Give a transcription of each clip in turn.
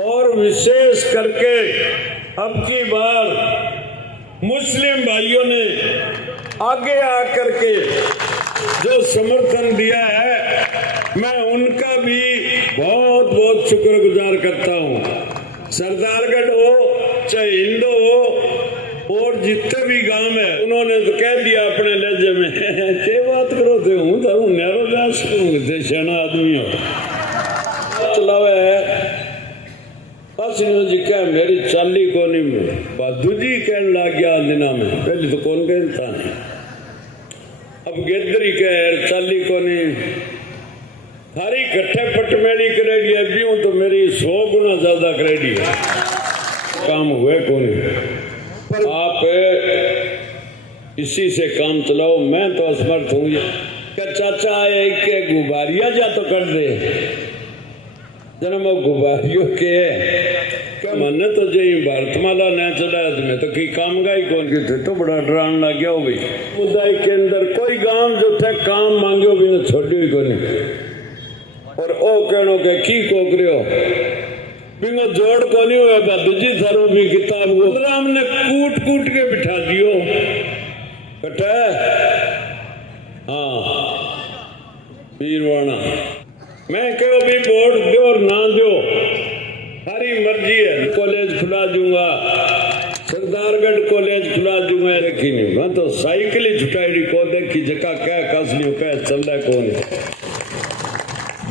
और विशेष करके अब की बार मुस्लिम भाइयों ने आगे आकर के जो समर्थन दिया है, मैं उनका भी बहुत बहुत शुक्रगुजार करता हूँ। सरदारगढ़ हो चाहे हिंदू हो और जितने भी गांव है, उन्होंने तो कह दिया अपने लहजे में क्या बात करो थे, हूँ तो नैरो दास थे, शना आदमी हो चलावे बस जी क्या मेरी चाली कोनी में बादू जी कहने लग गया दिना में, पहले तो कौन कहता नहीं, अब गेदरी कह चाली कोनी थारी कट्ठे पटमेड़ी करेगी, अभी हूँ तो मेरी 100 गुना ज्यादा करेगी, काम हुए कौन। पर आप इसी से काम चलाओ, मैं तो असमर्थ हूँ। क्या चाचा एक के गुब्बारिया जा तो कर दे जन्म गुब्बारियों के क्या मन तो जी भारतमाला न चढ़ाया तुम्हें तो की काम गाई कौन की थे, तो बड़ा डरान लग गया हो भाई। मुद्दाई के अंदर कोई गांव जो थे काम मांगे भी न छोड़ी हुई कोनी, और ओ कहनो के की कोकरियो बिंगो जोड़ कोनी हुआ बादूजी थारो भी किताब को राम ने कूट कूट के बिठा दियो कटा। हाँ वीरवाणा मैं कहो भी वोट दो और ना दो हरी मर्जी है, कॉलेज खुला दूंगा, सरदारगढ़ कॉलेज खुला दूंगा, रखी नहीं मैं तो साइकिल ही छुटाई को देखी जका क्या कसलियों कह चल रहा कौन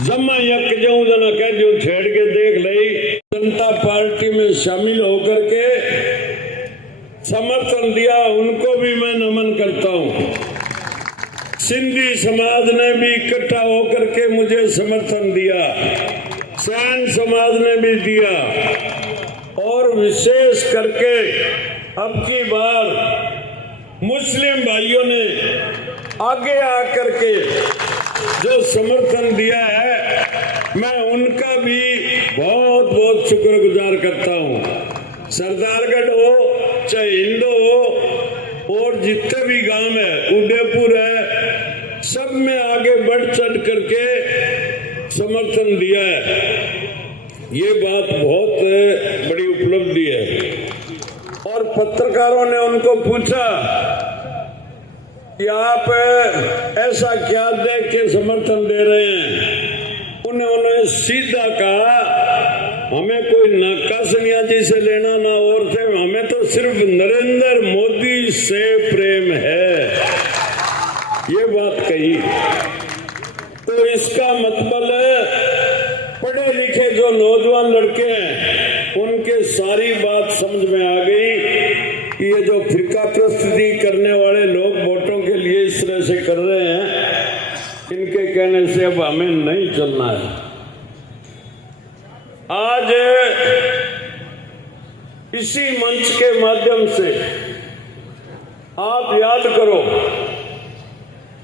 जमा यक जाऊं जना कह दू छेड़ के देख लई। जनता पार्टी में शामिल होकर के समर्थन दिया, उनको भी मैं नमन करता हूं। सिंधी समाज ने भी इकट्ठा होकर के मुझे समर्थन दिया, सैन समाज ने भी दिया, और विशेष करके अब की बार मुस्लिम भाइयों ने आगे आकर के जो समर्थन दिया है, मैं उनका भी बहुत बहुत शुक्रगुजार करता हूँ। सरदारगढ़ हो चाहे हिंदू हो और जितने भी गांव है, उदयपुर है, सब में आगे बढ़ चढ़ करके समर्थन दिया है। ये बात बहुत बड़ी उपलब्धि है। और पत्रकारों ने उनको पूछा कि आप ऐसा क्या देख के समर्थन दे रहे हैं, उन्होंने सीधा कहा हमें कोई नक्काशनिया जी से लेना ना और से, हमें तो सिर्फ नरेंद्र मोदी से प्रेम है, ये बात कही। तो इसका मतलब पढ़े लिखे जो नौजवान लड़के हैं उनके सारी बात समझ में आ गई कि ये जो फिरका प्रस्तुति करने वाले लोग वोटों के लिए इस तरह से कर रहे हैं, इनके कहने से अब हमें नहीं चलना है। आज इसी मंच के माध्यम से आप याद करो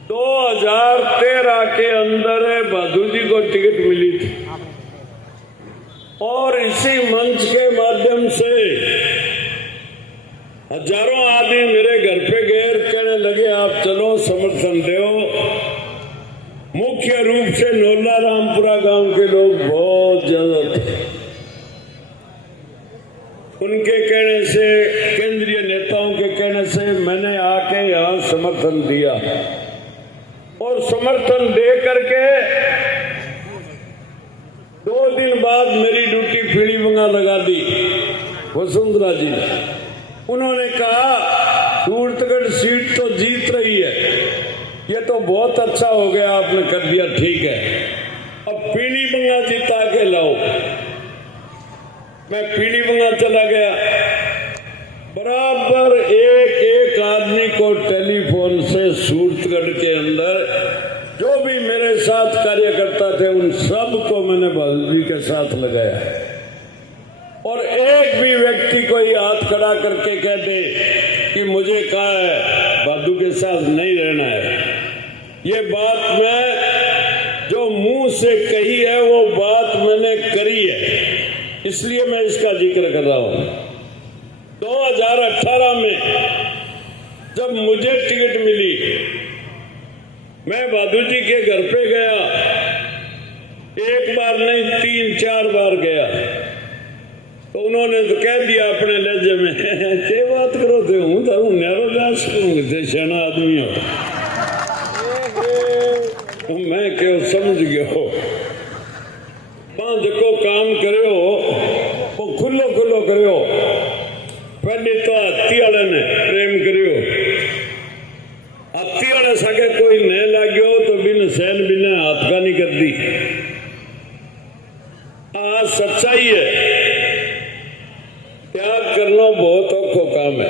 2013 के अंदर बहादुर जी को टिकट मिली थी, और इसी मंच के माध्यम से हजारों आदमी मेरे घर पे गए, कहने लगे आप चलो समर्थन दो। मुख्य रूप से नोला रामपुरा गांव के लोग बहुत ज्यादा थे, उनके कहने से, केंद्रीय नेताओं के कहने से मैंने आके यहाँ समर्थन दिया, और समर्थन दे करके 2 दिन बाद मेरी ड्यूटी पीलीबंगा लगा दी वसुंधरा जी। उन्होंने कहा सूरतगढ़ सीट तो जीत रही है, ये तो बहुत अच्छा हो गया आपने कर दिया, ठीक है, अब पीलीबंगा जिता के लाओ। मैं पीलीबंगा चला गया, बराबर एक आदमी को टेलीफोन से सूरतगढ़ के अंदर जो भी मेरे साथ कार्यकर्ता थे उन सबको मैंने बहादुरी के साथ लगाया, और एक भी व्यक्ति को ही हाथ खड़ा करके कहते कि मुझे कहा है बहादुर के साथ नहीं रहना है। ये बात मैं जो मुंह से कही है वो बात मैंने करी है, इसलिए मैं इसका जिक्र कर रहा हूं। 2018 में जब मुझे टिकट मिली, मैं बहादुर जी के घर पे गया, एक बार नहीं 3-4 बार गया, तो उन्होंने तो कह दिया अपने लहजे में, क्या बात करो थे, हूँ तो न्यारो दास थे, शना आदमी हो। तो मैं क्यों समझ गया हो, पांच को काम करो वो खुलो खुलो करो। पहले तो हाथी वाले ने प्रेम करो, हाथी वाले सके कोई नहीं लाग्यो तो बिन सैन बिना हाथ का नहीं कर दी। आज सच्चाई है, त्याग करना बहुत औखो काम है,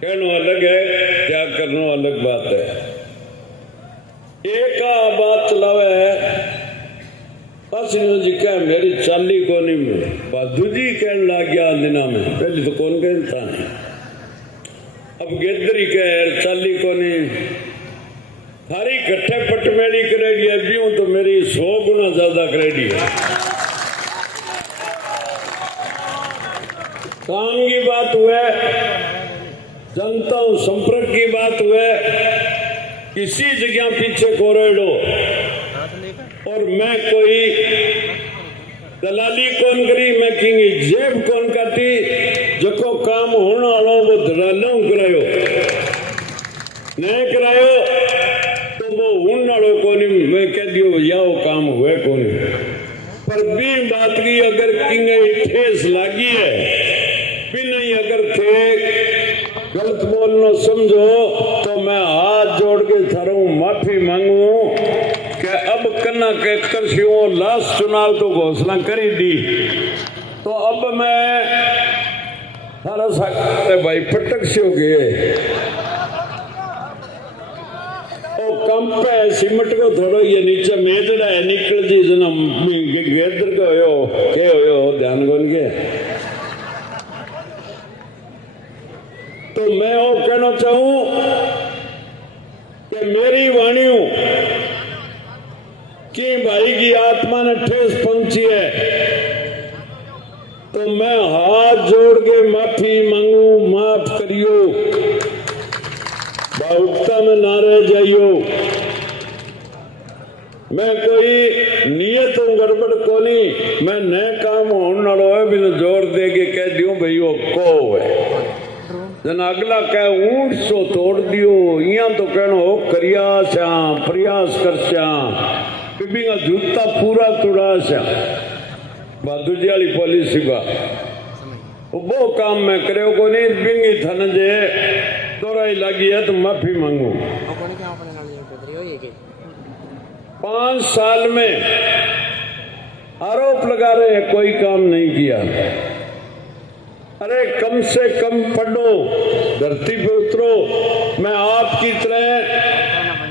कहना अलग है, त्याग करना अलग बात है। एक बात चलावे है बस जी क्या मेरी चाली को नहीं बाधू जी कहने लग गया दिना में, पहले तो कौन कहता नहीं, अब गेदरी कह चाली को नहीं, थारी कट्ठे पटमेड़ी करेगी अभी हूं तो मेरी 100 गुना ज्यादा करेगी। काम की बात हुए, जनता संपर्क की बात हुए, किसी जगह पीछे कोरेडो और मैं कोई दलाली कौन करी, मैं किंगी जेब कौन काटी, जो काम होने वाला वो दलालों करायो नहीं करायो तो वो उन वालों को नहीं, मैं कह दियो भैया वो काम हुए कौन। पर भी बात की अगर किंगे ठेस लागी है भी नहीं, अगर थे गलत बोलना समझो तो मैं हाथ जोड़ के थारू माफी मांगू कि अब कन्ना के करसियों लास्ट चुनाव तो घोषणा करी दी, तो अब मैं थारा सकते भाई पटक से हो गए और कंप है सिमट को थोड़ा ये नीचे मेजड़ा है निकल जी जन्म गेदर को हो ध्यान कौन के। तो मैं वो कहना चाहूं कि मेरी वाणी कि भाई की आत्मा ने ठेस पहुंची है तो मैं हाथ जोड़ के माफी मांगू, माफ करियो, भावुकता में ना रह जाइयो। मैं कोई नियत गड़बड़ को नहीं, मैं नए काम होने वालों है बिना जोर दे के कह दियो भाई वो को है, जन अगला कह ऊंट सो तोड़ दियो, यहाँ तो कहनो करिया श्याम प्रयास कर श्याम बीबी का जूता पूरा तोड़ा श्याम बहादुर जी वाली पॉलिसी बा वो काम मैं करे को नहीं बिंगी थन जे दोराई लगी है तो माफी मांगू। 5 साल में आरोप लगा रहे हैं कोई काम नहीं किया, अरे कम से कम पढ़ो, धरती पे उतरो। मैं आपकी तरह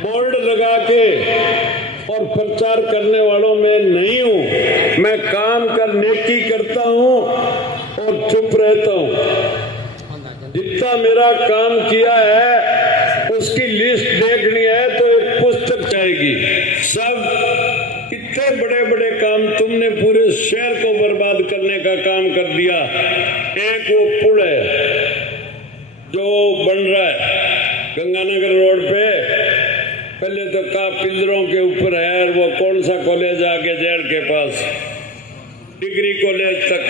बोर्ड लगा के और प्रचार करने वालों में नहीं हूं, मैं काम कर नेकी करता हूं और चुप रहता हूं। जितना मेरा काम किया है उसकी लिस्ट देखनी है तो एक पुस्तक चाहिए। सब इतने बड़े बड़े काम तुमने पूरे शहर को बर्बाद करने का काम कर दिया। एक वो पुल है जो बन रहा है गंगानगर रोड पे, पहले तो का पिलरों के ऊपर है, वो कौन सा कॉलेज आगे जेल के पास डिग्री कॉलेज तक,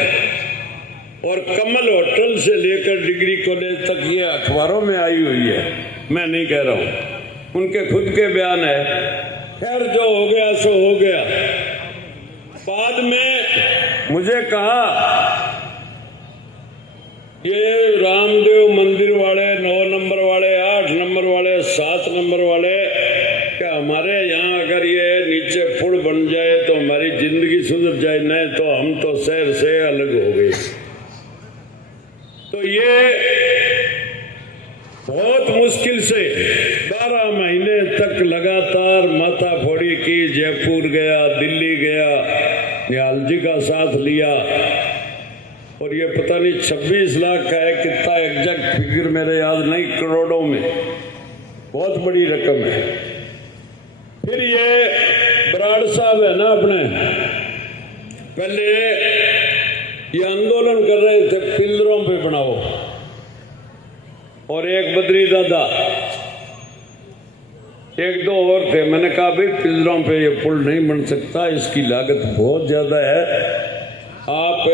और कमल होटल से लेकर डिग्री कॉलेज तक ये अखबारों में आई हुई है, मैं नहीं कह रहा हूं, उनके खुद के बयान है। खैर जो हो गया सो हो गया। बाद में मुझे कहा ये रामदेव मंदिर वाले 9 नंबर वाले 8 नंबर वाले 7 नंबर वाले क्या हमारे यहाँ अगर ये नीचे पुल बन जाए तो हमारी जिंदगी सुधर जाए, नहीं तो हम तो शहर से अलग हो गए। तो ये बहुत मुश्किल से 12 महीने तक लगातार माथा फोड़ी की, जयपुर गया, दिल्ली गया, निहाल जी का साथ लिया, और ये पता नहीं 26 लाख का है, कितना एग्जैक्ट फिगर मेरे याद नहीं, करोड़ों में, बहुत बड़ी रकम है। फिर ये बराड़ साहब है ना अपने, पहले ये आंदोलन कर रहे थे पिलरों पे बनाओ, और एक बद्री दादा, एक दो और थे। मैंने कहा भाई पिलरों पे ये पुल नहीं बन सकता, इसकी लागत बहुत ज्यादा है, आप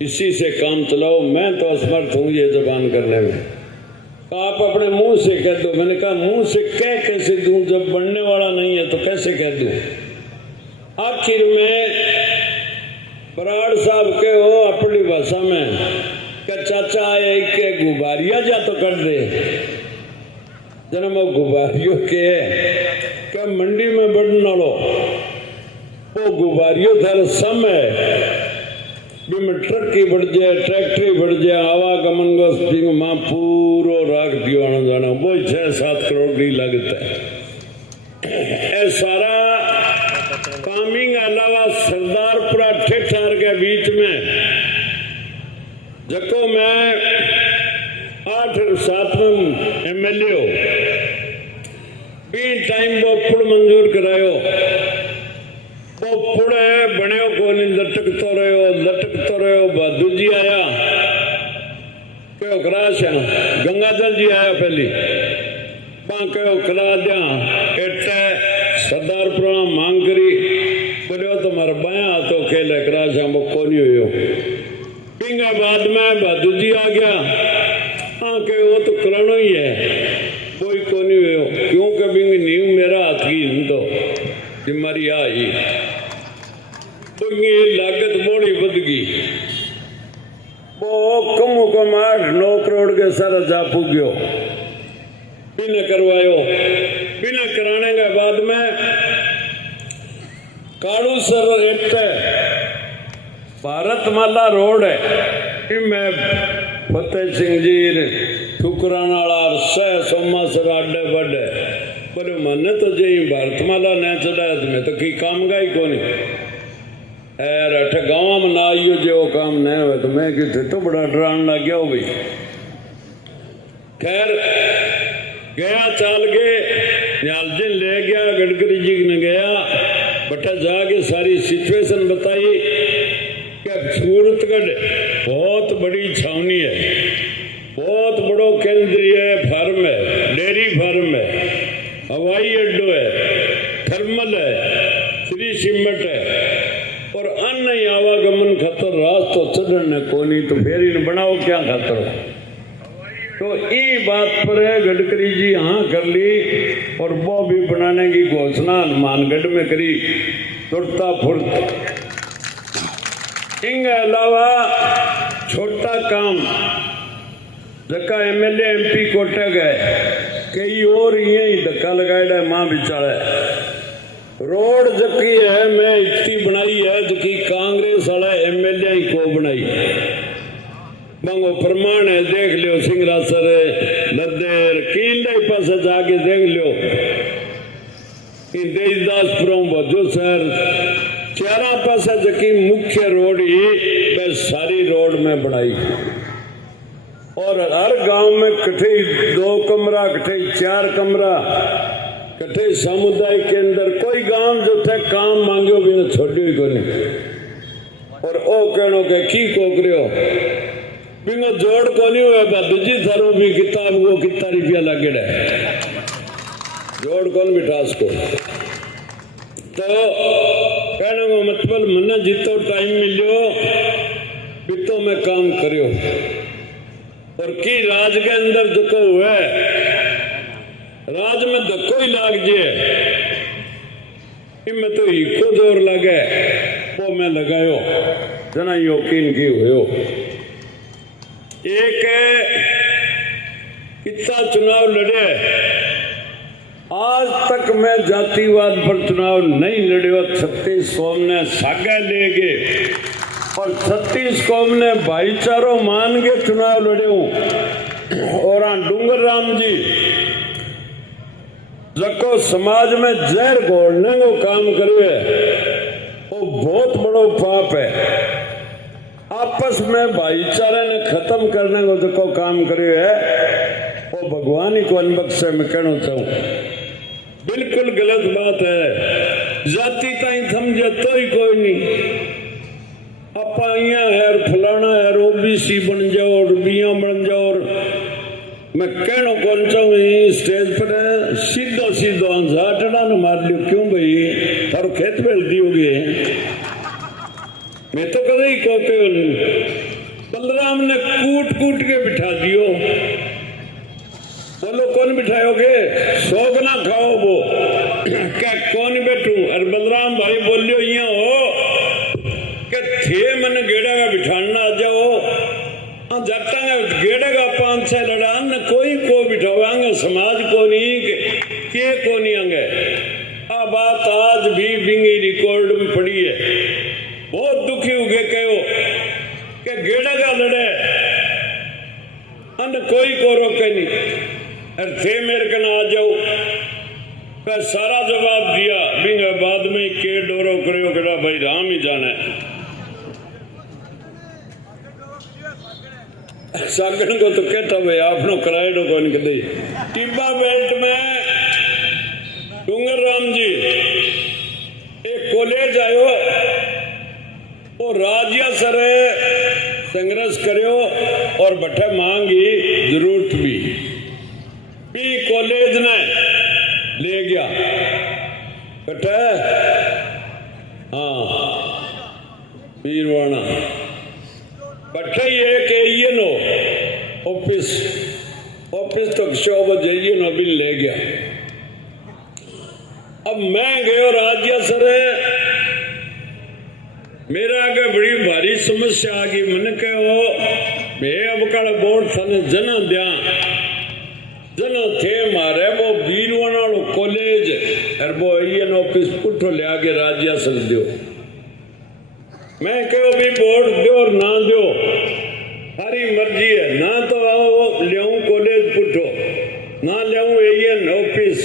इसी से काम चलाओ। मैं तो असमर्थ हूं ये जबान करने में। आप अपने मुंह से कह दो। मैंने कहा मुंह से कह कैसे दूं, जब बनने वाला नहीं है तो कैसे कह दूं। आखिर में बराड़ साहब के हो अपनी भाषा में कि चाचा एक के गुब्बारिया जा तो कर दे। जन्म गुब्बारियों के क्या मंडी में बढ़ने वालो वो गुब्बारियों थार सम है में ट्रक बढ़ जाए, ट्रैक्टर बढ़ जाए, आवागमन को मां पूरो राख दियो आना जाना वो 6-7 करोड़ की लागत है। सारा कामिंग अलावा सरदारपुरा ठेठार के बीच में जको मैं 8-7 MLA हो बी टाइम वो पुल मंजूर करायो। वो पुल बने को नहीं लटकतो रहो। दूजी आया क्यों क्राश गंगाधर जी आया पहली क्यों करा दिया एटे सरदारपुरा मांग करी बोलो तुम्हारा बाया हाथों खेले क्राश वो कोनी हुई पिंगा बाद में दूजी आ गया। हाँ के वो तो कराना ही है कोई कोनी हुई क्यों कभी नींव मेरा हाथ की तो जिम्मेदारी आई तो ये लागत बड़ी बद गई। वो कम 8-9 करोड़ के सारा जा पुग्यो बिना करवायो। बिना कराने के बाद में कालू सर एक भारतमाला रोड है मैं फतेह सिंह जी ठुकरानाला सह सोमासर अड्डे बड्डे बोले मने तो जी भारतमाला न चढ़ाया तुम्हें तो की काम का ही कोनी यार अठ गाँव में ना आइयो जो काम न हो तो मैं कितने तो बड़ा डरान लग गया हो भाई। खैर गया चाल के न्यालजिन ले गया गडकरी जी ने गया बटा जाके सारी सिचुएशन बताई कि सूरतगढ़ बहुत बड़ी छावनी है, बहुत बड़ो केंद्रीय फार्म है, डेयरी फार्म है, हवाई अड्डो है, थर्मल है, श्री सिमट है और अन्य आवागमन खातर रास्तो चढ़ने कोनी तो फिर इन बनाओ क्या खातर। तो ये बात पर गडकरी जी हाँ कर ली और वो भी बनाने की घोषणा हनुमानगढ़ में करी तुरता फुर्त। इनके अलावा छोटा काम जका MLA MP कोटे गए कई और यही धक्का लगाया मां बिचारा रोड जकी है मैं इतनी बनाई है जकी कांग्रेस वाला MLA ही को बनाई मंगो प्रमाण है देख लियो सिंगरासर नदेर कीले पास जाके देख लियो देशदासपुरम बजो शहर चारा पासा जकी मुख्य रोड ही मैं सारी रोड में बनाई और हर गांव में कठे 2 कमरा कठे 4 कमरा कठे सामुदायिक के अंदर कोई गांव जो थे काम मांगो भी न छोड़ियो को नहीं और ओ कहनो के की कोकरियो बिंगो जोड़ को नहीं हुआ दूजी थारो भी किताब वो कितना रुपया लगे जोड़ कौन मिठास को तो कहने को मतलब मन्ना जितो टाइम मिलियो बितो में काम करियो और की राज के अंदर दुखो हुआ राज में धक्को ही लाग जे इनमें तो इको जोर लगे वो मैं लगायो जना यकीन की हुयो। एक कितना चुनाव लड़े आज तक मैं जातिवाद पर चुनाव नहीं लड़े। 36 कौम ने सागे ले गए और 36 कौम ने भाईचारो मान के चुनाव लड़े हूं। और डूंगर राम जी जको समाज में जहर घोलने को काम करे वो बहुत बड़ो पाप है। आपस में भाईचारे ने खत्म करने को जको काम करे है वो भगवान ही को अनबख्श से मैं कहना चाहूं बिल्कुल गलत बात है। जाति ताई समझे तो ही कोई नहीं आपा है फलाना है OBC बन जाओ और बिया बन जाओ और मैं कहना कौन चाहूँ स्टेज पर सीधो सीधो झाटड़ा न मार लियो क्यों भाई थारो खेत बेचती होगी मैं तो कदे ही कहते बलराम ने कूट कूट के बिठा दियो। बोलो कौन बिठाओगे? सोग ना खाओ वो क्या कौन बैठू? अरे बलराम भाई बोलियो यहाँ हो कि थे मन गेड़ा का बिठाना आ जाओ जट्टा गेड़ा का 5-6 लड़ा न कोई को बिठाओ आंगे समाज को नहीं के को नहीं आंगे। आ बात आज भी बिंगी रिकॉर्ड में पड़ी है। बहुत दुखी हो गए कहो कि गेड़ा का लड़े अन कोई को रोके नहीं। अरे थे मेरे कना आ जाओ का सारा जवाब दिया बिंगे बाद में के डोरो करो कड़ा भाई राम ही जाना सागण को तो कहता भाई आपनो कराए डो कौन कदे। टिब्बा बेल्ट में डूंगर राम जी एक कॉलेज आयो वो राज्य सर संघर्ष करो और बठे मांगी जरूरत भी कॉलेज ने ले गया बठे। हाँ वीरवाना बठे ये के ये नो ऑफिस तो शोभ जाइए नो भी ले गया। अब मैं गयो राज्य सर मेरा आगे बड़ी भारी समस्या आ गई। मन कहो मैं अब कल बोर्ड थाने जना दिया जनो थे मारे वो वीरवाना कॉलेज और वो इन ऑफिस पुठो ले आगे राज्य सर दो। मैं कहो भी बोर्ड दो और ना दो सारी मर्जी है। ना तो आओ ले कॉलेज पुठो ना ले ऑफिस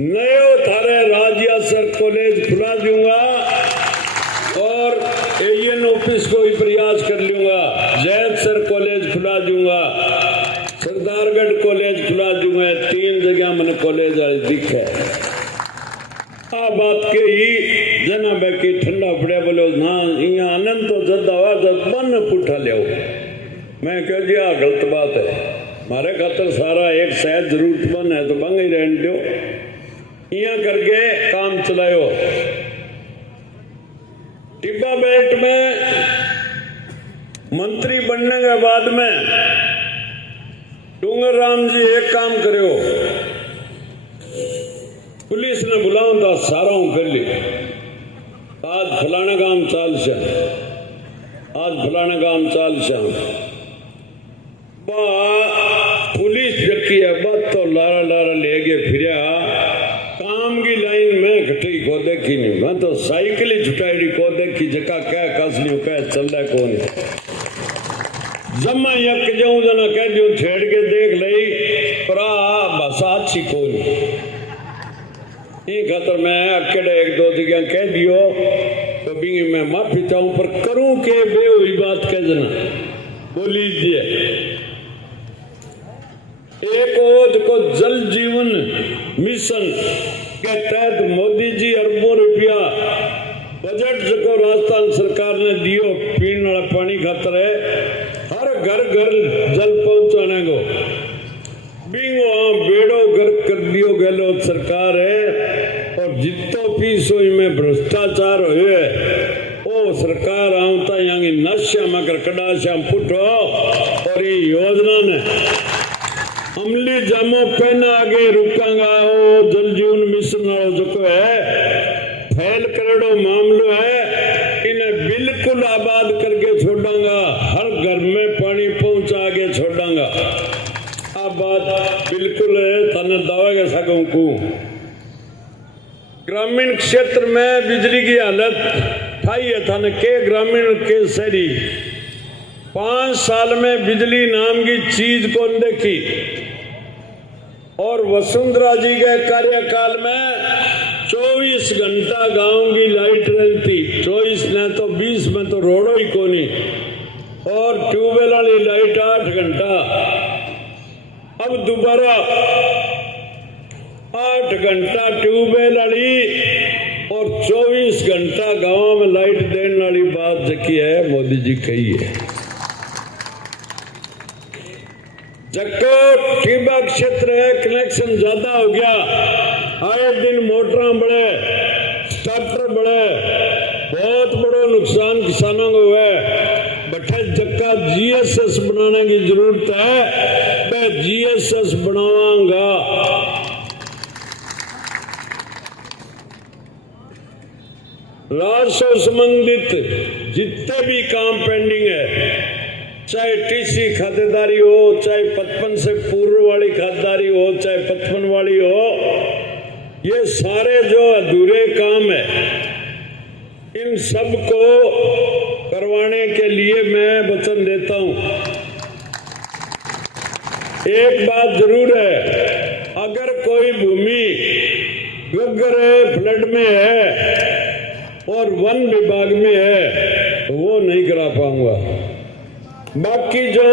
नयो थारे राज्य सर कॉलेज खुला दूंगा और एन ऑफिस को भी प्रयास कर लूंगा। जैद सर कॉलेज खुला दूंगा सरदारगढ़ कॉलेज खुला दूंगा। 3 जगह मैंने कॉलेज दिखे। आ बात के ही जना बैकी ठंडा पड़े बोलो ना यहाँ आनंद तो जद हवा जद बन पुठा ले। मैं कह दिया गलत बात है मारे खातर सारा एक शायद जरूरतमंद है तो बंग ही रहने दो। यहाँ करके काम चलायो। टिब्बा बेल्ट में मंत्री बनने के बाद में डूंगर राम जी एक काम करो पुलिस ने बुलाओ तो सारा कर ली आज फलाना काम चाल से आज फलाना काम चाल से पुलिस जकी है बात तो लारा लारा ले गए फिर काम की लाइन में घटी को देखी नहीं। मैं तो साइकिल ही छुटाई को देखी जका कह कसनी कह चल रहा कौन जमा यक जाऊं जना कह दियो छेड़ के देख लई परा भाषा अच्छी कौन ये खातर मैं अकेले 1-2 जगह कह दियो तो भी मैं माफी चाहूं पर करूं के बे हुई बात कह जना बोली दिए। एक ओद को जल जीवन मिशन के तहत मोदी जी अरबों रुपया बजट को राजस्थान सरकार ने दियो पीने वाला पानी खातर है हर घर घर जल पहुंचाने को बिंगो बेड़ो घर कर दियो गलो सरकार है और जितो पीसो में भ्रष्टाचार हुए ओ सरकार आवता यहाँ नशा मगर कडाशा पुटो और ये योजना ने अमली जामो पहना आगे रुकांगा ओ जल जीवन मिशन जो है फैल करोड़ों मामलो है इन्हें बिल्कुल आबाद करके छोड़ांगा। हर घर में पानी पहुंचा के छोड़ांगा। अब बात बिल्कुल है थाने दावा के सकूं को ग्रामीण क्षेत्र में बिजली की हालत ठाई है थाने के ग्रामीण के शहरी 5 साल में बिजली नाम की चीज कौन देखी और वसुंधरा जी के कार्यकाल में 24 घंटा गांव की लाइट रहती 24 ने तो 20 में तो रोडो ही कोनी और ट्यूबवेल वाली लाइट 8 घंटा। अब दोबारा 8 घंटा ट्यूबवेल वाली और 24 घंटा गांव में लाइट देने वाली बात जकी है मोदी जी कही है। जको टिब्बा क्षेत्र है कनेक्शन ज्यादा हो गया आए दिन मोटर बढ़े स्टार्टर बढ़े बहुत बड़ो नुकसान किसानों को हुआ बठे जक्का जीएसएस बनाने की जरूरत है, मैं जीएसएस बनावांगा। राजस्व संबंधित जितने भी काम पेंडिंग है, चाहे टीसी खातेदारी हो, चाहे 55 से पूर्व वाली खातेदारी हो, चाहे 55 वाली हो, ये सारे जो अधूरे काम है इन सब को करवाने के लिए मैं वचन देता हूं। एक बात जरूर है, अगर कोई भूमि गग्गर है, फ्लड में है और वन विभाग में है तो वो नहीं करा पाऊंगा। बाकी जो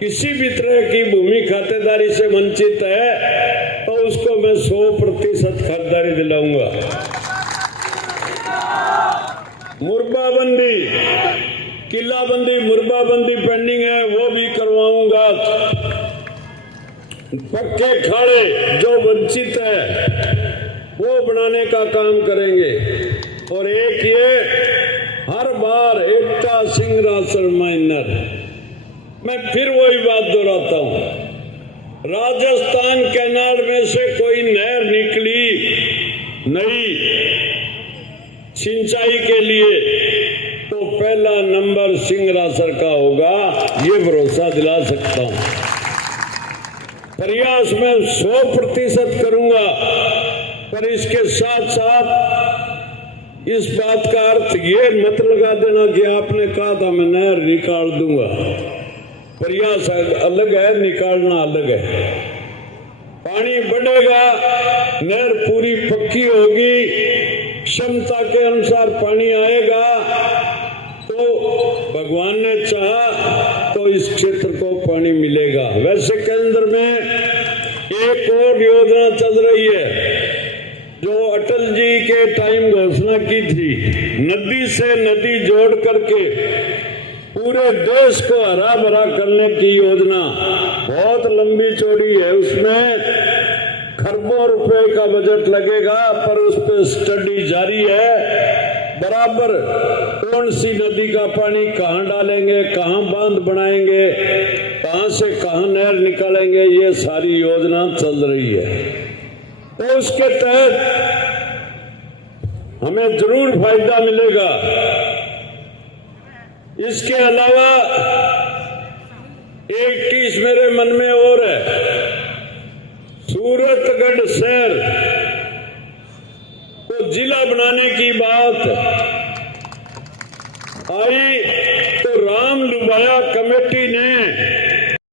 किसी भी तरह की भूमि खातेदारी से वंचित है तो उसको मैं 100% खातेदारी दिलाऊंगा। मुरबाबंदी, किलाबंदी, मुरबाबंदी पेंडिंग है, वो भी करवाऊंगा। पक्के खाड़े जो वंचित है वो बनाने का काम करेंगे। और एक ये हर बार एकता सिंह माइनर, मैं फिर वही बात दोहराता हूं, राजस्थान कैनाल में से कोई नहर निकली नई सिंचाई के लिए तो पहला नंबर सिंगरासर का होगा, ये भरोसा दिला सकता हूं। प्रयास मैं 100% करूंगा, पर इसके साथ साथ इस बात का अर्थ ये मत लगा देना कि आपने कहा था मैं नहर निकाल दूंगा। प्रयास अलग है, निकालना अलग है। पानी बढ़ेगा, नहर पूरी पक्की होगी, क्षमता के अनुसार पानी आएगा तो भगवान ने चाहा तो इस क्षेत्र को पानी मिलेगा। वैसे केंद्र में एक और योजना चल रही है जो अटल जी के टाइम घोषणा की थी, नदी से नदी जोड़ करके पूरे देश को हरा भरा करने की योजना बहुत लंबी चौड़ी है। उसमें खरबों रुपए का बजट लगेगा, पर उस पर स्टडी जारी है। बराबर कौन सी नदी का पानी कहां डालेंगे, कहां बांध बनाएंगे, कहां से कहां नहर निकालेंगे, ये सारी योजना चल रही है। तो उसके तहत हमें जरूर फायदा मिलेगा। इसके अलावा एक चीज मेरे मन में और है, सूरतगढ़ शहर को जिला बनाने की बात आई तो राम लुबाया कमेटी ने